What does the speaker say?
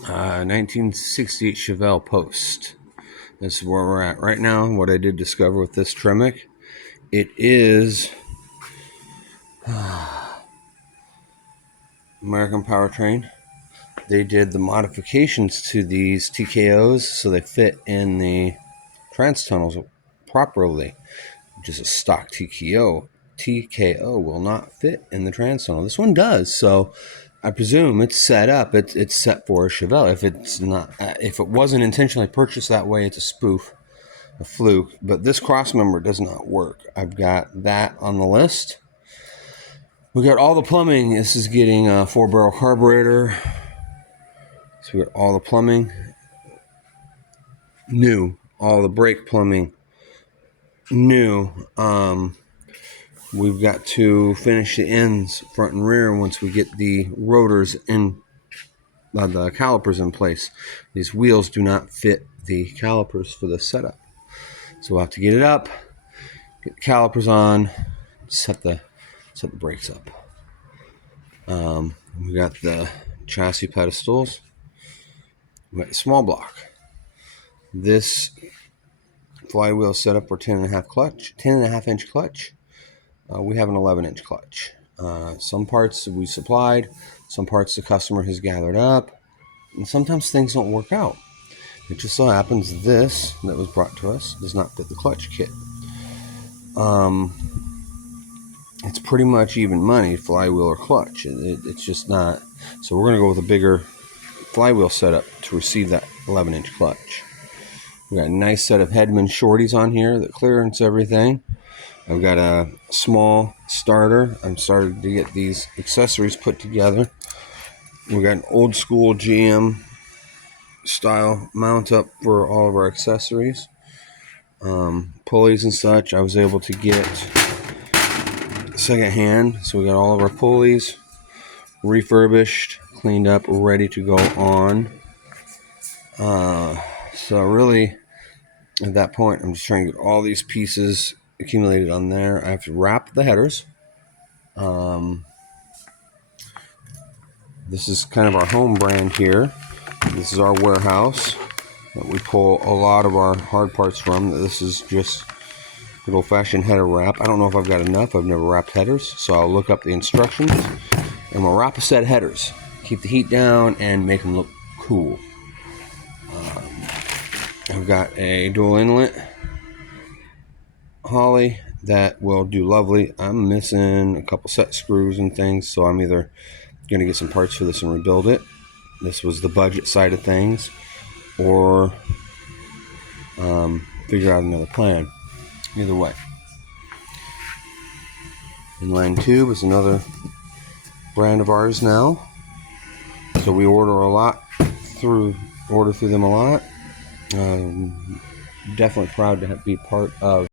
1968 Chevelle Post. This is where we're at right now. What I did discover with this Tremec, it is American Powertrain. They did the modifications to these TKOs so they fit in the trans tunnels properly, which is a stock TKO. TKO will not fit in the trans tunnel. This one does, so I presume it's set up. It's set for a Chevelle. If it's not, if it wasn't intentionally purchased that way, it's a spoof, a fluke. But this cross member does not work. I've got that on the list. We got all the plumbing. This is getting a 4-barrel carburetor. So we got all the plumbing new, all the brake plumbing new. We've got to finish the ends, front and rear, once we get the rotors in, the calipers in place. These wheels do not fit the calipers for the setup, so we'll have to get it up, get the calipers on, set the brakes up. We got the chassis pedestals. We got the small block. This flywheel setup for 10.5 inch clutch. We have an 11-inch clutch. Some parts we supplied, some parts the customer has gathered up, and sometimes things don't work out. It just so happens this that was brought to us does not fit the clutch kit. It's pretty much even money, flywheel or clutch. It's just not. So we're going to go with a bigger flywheel setup to receive that 11-inch clutch. We got a nice set of Headman shorties on here that clearance everything. I've got a small starter. I'm starting to get these accessories put together. We got an old school GM style mount up for all of our accessories. Pulleys and such I was able to get second hand. So we got all of our pulleys refurbished, cleaned up, ready to go on. So really at that point I'm just trying to get all these pieces accumulated on there. I have to wrap the headers. This is kind of our home brand here. This is our warehouse that we pull a lot of our hard parts from. This is just good old-fashioned header wrap. I don't know if I've got enough. I've never wrapped headers, so I'll look up the instructions and we'll wrap a set of headers. Keep the heat down and make them look cool. I've got a dual inlet Holly that will do lovely. I'm missing a couple set screws and things, so I'm either going to get some parts for this and rebuild it. This was the budget side of things, or figure out another plan. Either way. Inline tube is another brand of ours now, so we order through them a lot. Definitely proud to be part of